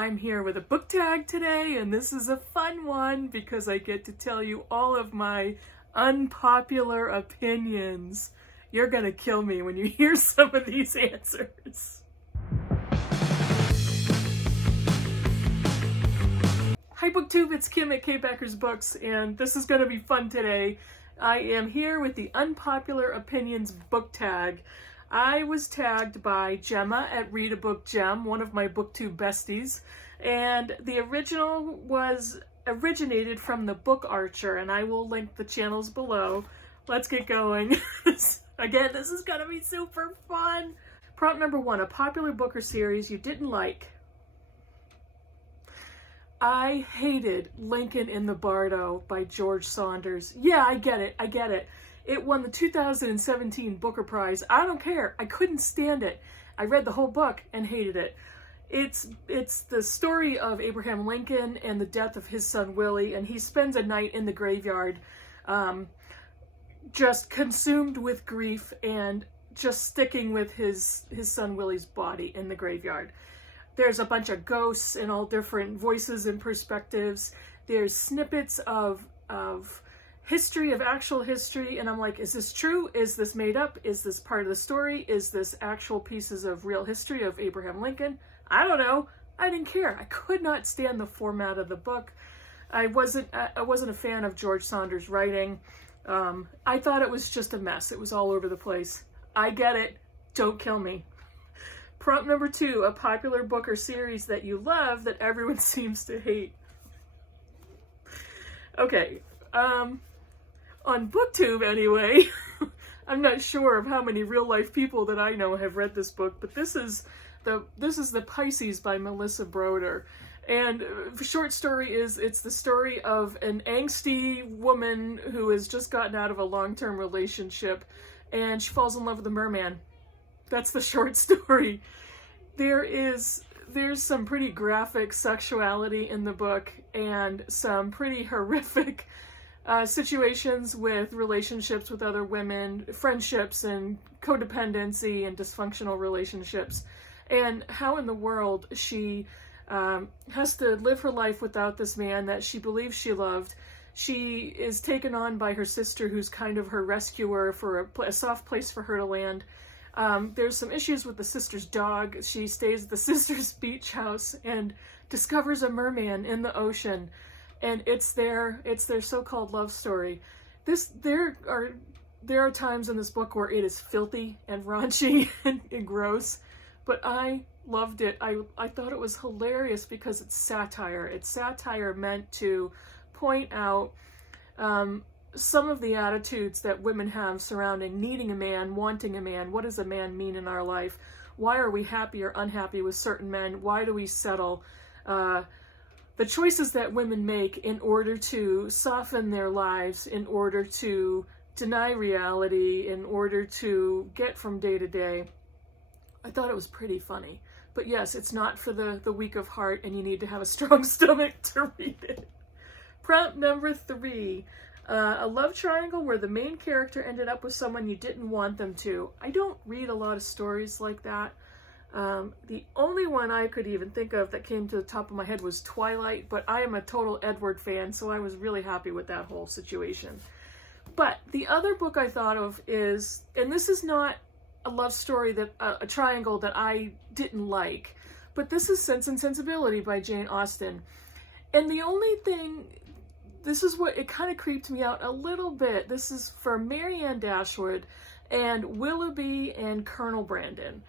I'm here with a book tag today, and this is a fun one because I get to tell you all of my unpopular opinions. You're gonna kill me when you hear some of these answers. Hi BookTube, it's Kim at K Becker's Books, and this is gonna be fun today. I am here with the Unpopular Opinions book tag. I was tagged by Gemma at Read a Book Gem, one of my BookTube besties, and the original originated from the Book Archer, and I will link the channels below. Let's get going. Again, this is gonna be super fun. Prompt number 1, a popular book or series you didn't like. I hated Lincoln in the Bardo by George Saunders. Yeah, I get it. It won the 2017 Booker Prize. I don't care. I couldn't stand it. I read the whole book and hated it. It's the story of Abraham Lincoln and the death of his son Willie, and he spends a night in the graveyard just consumed with grief and just sticking with his son Willie's body in the graveyard. There's a bunch of ghosts in all different voices and perspectives. There's snippets of history, of actual history, and I'm like, is this true? Is this made up? Is this part of the story? Is this actual pieces of real history of Abraham Lincoln? I don't know. I didn't care. I could not stand the format of the book. I wasn't a fan of George Saunders' writing. I thought it was just a mess. It was all over the place. I get it. Don't kill me. Prompt number 2, a popular book or series that you love that everyone seems to hate. Okay, on BookTube anyway, I'm not sure of how many real-life people that I know have read this book, but this is the Pisces by Melissa Broder. And the short story is, it's the story of an angsty woman who has just gotten out of a long-term relationship, and she falls in love with a merman. That's the short story. There's some pretty graphic sexuality in the book and some pretty horrific situations with relationships with other women, friendships and codependency and dysfunctional relationships, and how in the world she has to live her life without this man that she believes she loved. She is taken on by her sister, who's kind of her rescuer for a soft place for her to land. There's some issues with the sister's dog. She stays at the sister's beach house and discovers a merman in the ocean, and it's their so-called love story. There are times in this book where it is filthy and raunchy and gross, but I loved it. I thought it was hilarious because it's satire. It's satire meant to point out some of the attitudes that women have surrounding needing a man, wanting a man. What does a man mean in our life? Why are we happy or unhappy with certain men? Why do we settle? The choices that women make in order to soften their lives, in order to deny reality, in order to get from day to day. I thought it was pretty funny. But yes, it's not for the weak of heart, and you need to have a strong stomach to read it. Prompt number 3. A love triangle where the main character ended up with someone you didn't want them to. I don't read a lot of stories like that. The only one I could even think of that came to the top of my head was Twilight, but I am a total Edward fan, so I was really happy with that whole situation. But the other book I thought of is, and this is not a love story, that a triangle that I didn't like, but this is Sense and Sensibility by Jane Austen. And the only thing, this is what, it kind of creeped me out a little bit. This is for Marianne Dashwood and Willoughby and Colonel Brandon.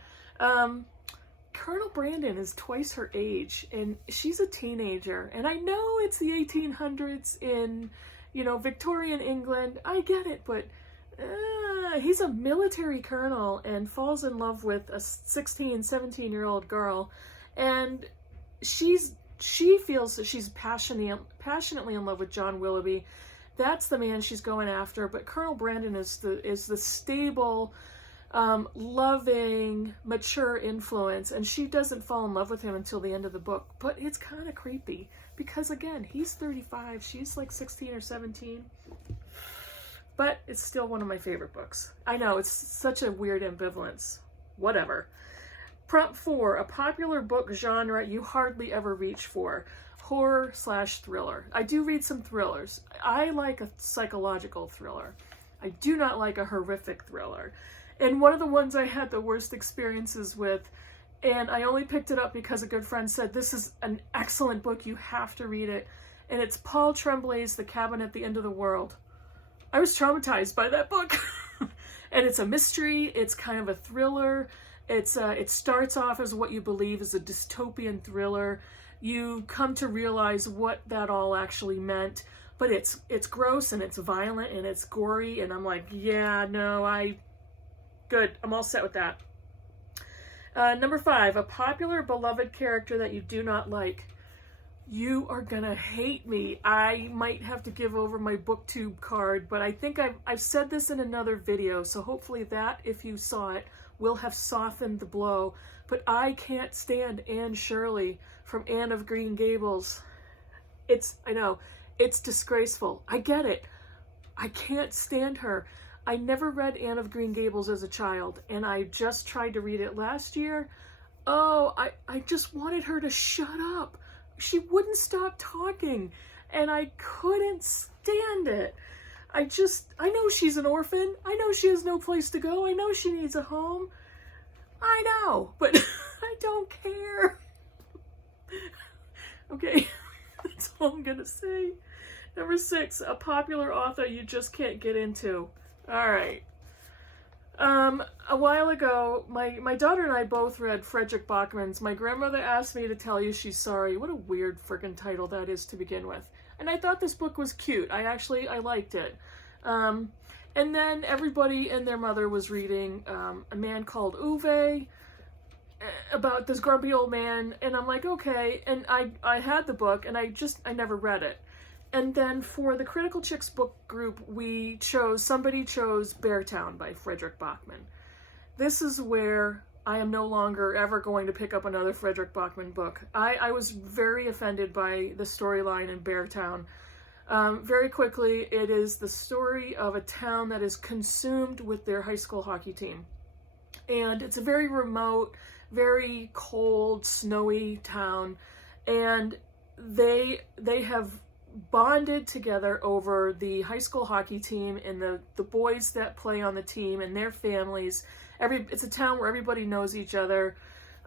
Colonel Brandon is twice her age, and she's a teenager. And I know it's the 1800s in, Victorian England. I get it, but he's a military colonel and falls in love with a 16, 17-year-old girl. And she feels that she's passionately in love with John Willoughby. That's the man she's going after. But Colonel Brandon is the stable, loving, mature influence, and she doesn't fall in love with him until the end of the book. But it's kind of creepy because, again, he's 35, she's like 16 or 17. But it's still one of my favorite books. I know, it's such a weird ambivalence. Whatever. Prompt 4, a popular book genre you hardly ever reach for. Horror/thriller. I do read some thrillers. I like a psychological thriller. I do not like a horrific thriller. And one of the ones I had the worst experiences with, and I only picked it up because a good friend said, this is an excellent book, you have to read it. And it's Paul Tremblay's The Cabin at the End of the World. I was traumatized by that book. And it's a mystery, it's kind of a thriller. It starts off as what you believe is a dystopian thriller. You come to realize what that all actually meant, but it's gross and it's violent and it's gory, and I'm like, yeah, no, good, I'm all set with that. Number 5, a popular beloved character that you do not like. You are gonna hate me. I might have to give over my booktube card, but I think I've said this in another video, so hopefully that, if you saw it, will have softened the blow. But I can't stand Anne Shirley from Anne of Green Gables. I know, it's disgraceful. I get it. I can't stand her. I never read Anne of Green Gables as a child, and I just tried to read it last year. Oh, I just wanted her to shut up. She wouldn't stop talking, and I couldn't stand it. I know she's an orphan. I know she has no place to go. I know she needs a home. I know, but I don't care. Okay, that's all I'm gonna say. Number 6, a popular author you just can't get into. All right. A while ago, my daughter and I both read Fredrik Backman's My Grandmother Asked Me to Tell You She's Sorry. What a weird frickin' title that is to begin with. And I thought this book was cute. I liked it. And then everybody and their mother was reading A Man Called Uwe, about this grumpy old man, and I'm like, okay, and I had the book, and I never read it. And then for the Critical Chicks book group, somebody chose Beartown by Fredrik Backman. This is where I am no longer ever going to pick up another Fredrik Backman book. I was very offended by the storyline in Beartown. Very quickly, it is the story of a town that is consumed with their high school hockey team. And it's a very remote, very cold, snowy town, and they have bonded together over the high school hockey team and the boys that play on the team and their families. It's a town where everybody knows each other.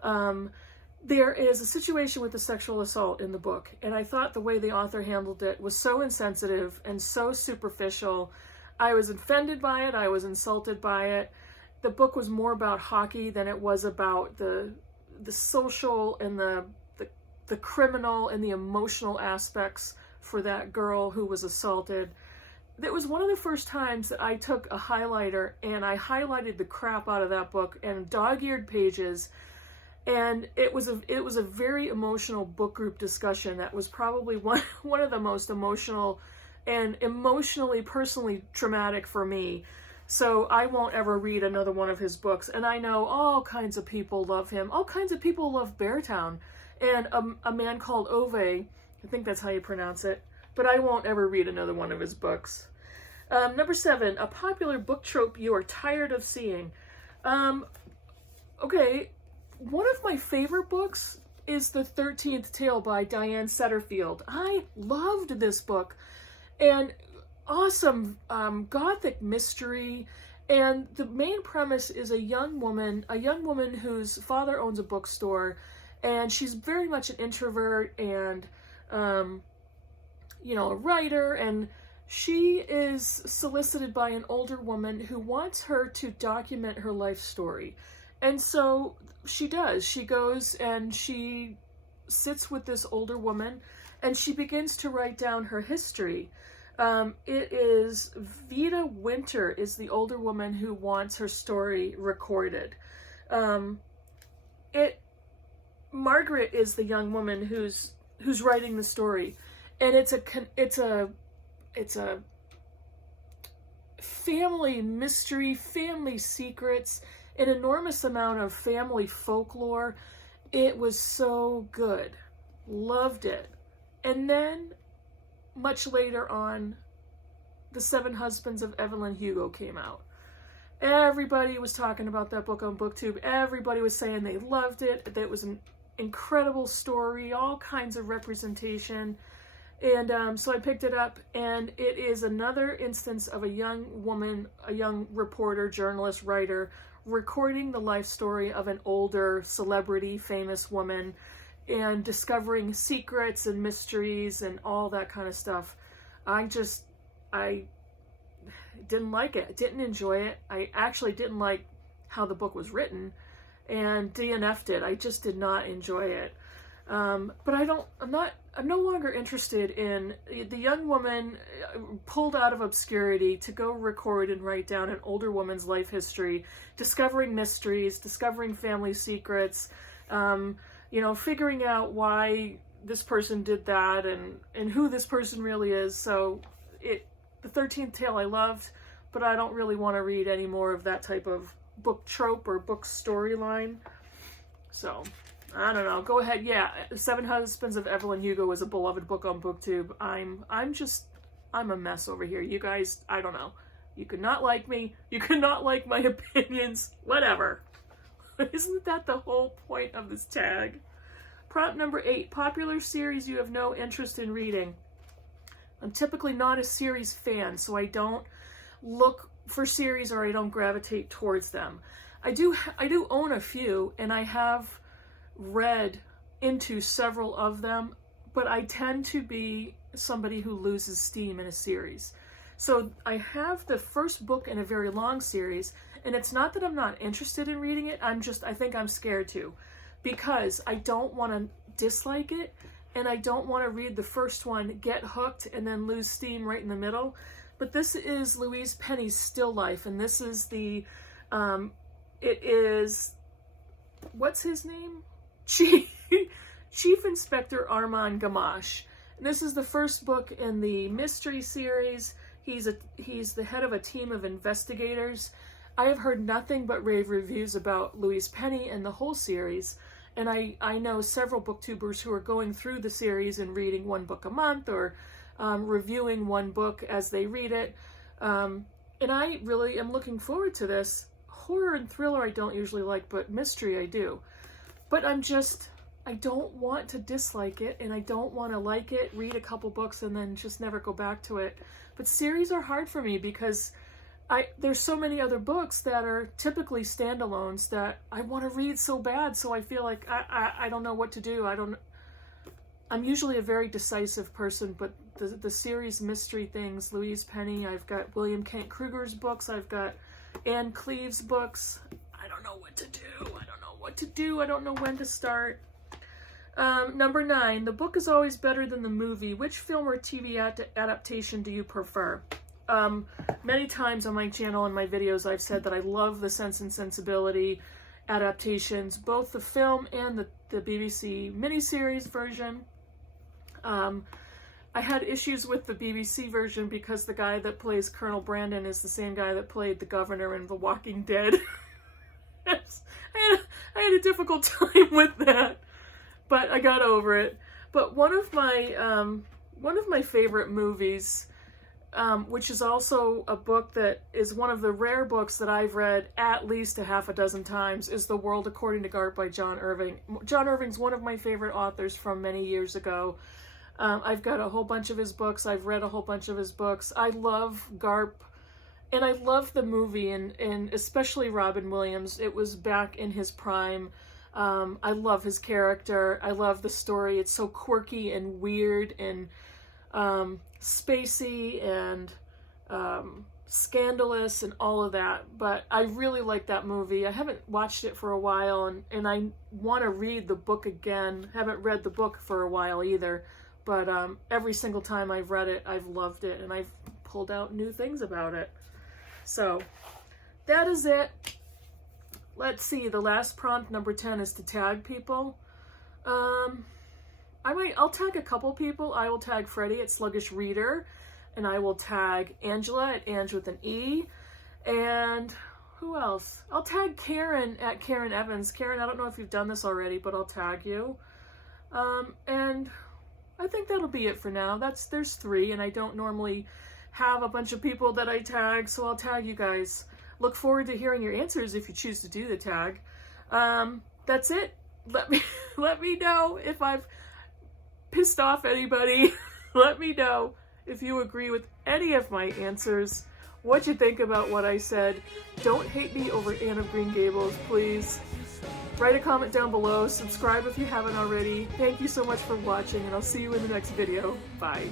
There is a situation with the sexual assault in the book, and I thought the way the author handled it was so insensitive and so superficial. I was offended by it. I was insulted by it. The book was more about hockey than it was about the social and the criminal and the emotional aspects for that girl who was assaulted. It was one of the first times that I took a highlighter and I highlighted the crap out of that book and dog-eared pages, and it was a very emotional book group discussion that was probably one of the most emotional and emotionally, personally traumatic for me. So I won't ever read another one of his books, and I know all kinds of people love him. All kinds of people love Beartown, and A Man Called Uwe, I think that's how you pronounce it, but I won't ever read another one of his books. Number 7, a popular book trope you are tired of seeing. Okay, one of my favorite books is The 13th Tale by Diane Setterfield. I loved this book, and awesome gothic mystery, and the main premise is a young woman whose father owns a bookstore, and she's very much an introvert and a writer, and she is solicited by an older woman who wants her to document her life story. And so she does. She goes and she sits with this older woman, and she begins to write down her history. It is Vita Winter is the older woman who wants her story recorded. Margaret is the young woman who's writing the story, and it's a family mystery, family secrets, an enormous amount of family folklore. It was so good. Loved it. And then much later on, The 7 Husbands of Evelyn Hugo came out. Everybody was talking about that book on BookTube. Everybody was saying they loved it. That it was an incredible story, all kinds of representation. And so I picked it up, and it is another instance of a young woman, a young reporter, journalist, writer, recording the life story of an older celebrity, famous woman, and discovering secrets and mysteries and all that kind of stuff. I didn't like it. Didn't enjoy it. I actually didn't like how the book was written, and DNF'd it. I just did not enjoy it. But I'm no longer interested in the young woman pulled out of obscurity to go record and write down an older woman's life history, discovering mysteries, discovering family secrets, figuring out why this person did that and who this person really is. So the 13th Tale I loved, but I don't really want to read any more of that type of book trope or book storyline. So I don't know. Go ahead. Yeah, Seven Husbands of Evelyn Hugo is a beloved book on BookTube. I'm a mess over here. You guys, I don't know. You could not like me. You could not like my opinions. Whatever. Isn't that the whole point of this tag? Prompt number 8. Popular series you have no interest in reading. I'm typically not a series fan, so I don't look for series or I don't gravitate towards them. I do own a few, and I have read into several of them, but I tend to be somebody who loses steam in a series. So I have the first book in a very long series, and it's not that I'm not interested in reading it, I think I'm scared to, because I don't want to dislike it, and I don't want to read the first one, get hooked, and then lose steam right in the middle. But this is Louise Penny's Still Life, and this is what's his name? Chief Inspector Armand Gamache. And this is the first book in the mystery series. He's the head of a team of investigators. I have heard nothing but rave reviews about Louise Penny and the whole series, and I know several booktubers who are going through the series and reading one book a month or reviewing one book as they read it. And I really am looking forward to this. Horror and thriller I don't usually like, but mystery I do. But I don't want to dislike it, and I don't want to like it, read a couple books, and then just never go back to it. But series are hard for me because there's so many other books that are typically standalones that I want to read so bad, so I feel like I don't know what to do. I'm usually a very decisive person, but the series mystery things, Louise Penny, I've got William Kent Kruger's books, I've got Anne Cleeve's books. I don't know what to do. I don't know when to start. Number 9, the book is always better than the movie. Which film or TV adaptation do you prefer? Many times on my channel and my videos I've said that I love the Sense and Sensibility adaptations, both the film and the BBC miniseries version. I had issues with the BBC version because the guy that plays Colonel Brandon is the same guy that played the governor in The Walking Dead. I had a difficult time with that, but I got over it. But one of my favorite movies, which is also a book that is one of the rare books that I've read at least a half a dozen times, is The World According to Garp by John Irving. John Irving's one of my favorite authors from many years ago. I've got a whole bunch of his books. I've read a whole bunch of his books. I love Garp, and I love the movie, and especially Robin Williams. It was back in his prime. I love his character. I love the story. It's so quirky and weird and spacey and scandalous and all of that. But I really like that movie. I haven't watched it for a while, and I want to read the book again. Haven't read the book for a while either. But every single time I've read it, I've loved it, and I've pulled out new things about it. So that is it. Let's see, the last prompt, number 10, is to tag people. I'll tag a couple people. I will tag Freddie at Sluggish Reader, and I will tag Angela at Ange with an E, and who else? I'll tag Karen at Karen Evans. Karen, I don't know if you've done this already, but I'll tag you. And I think that'll be it for now. There's 3, and I don't normally have a bunch of people that I tag, so I'll tag you guys. look forward to hearing your answers if you choose to do the tag. That's it. Let me know if I've pissed off anybody. Let me know if you agree with any of my answers, what you think about what I said. Don't hate me over Anne of Green Gables, please. Write a comment down below, subscribe if you haven't already. Thank you so much for watching, and I'll see you in the next video. Bye.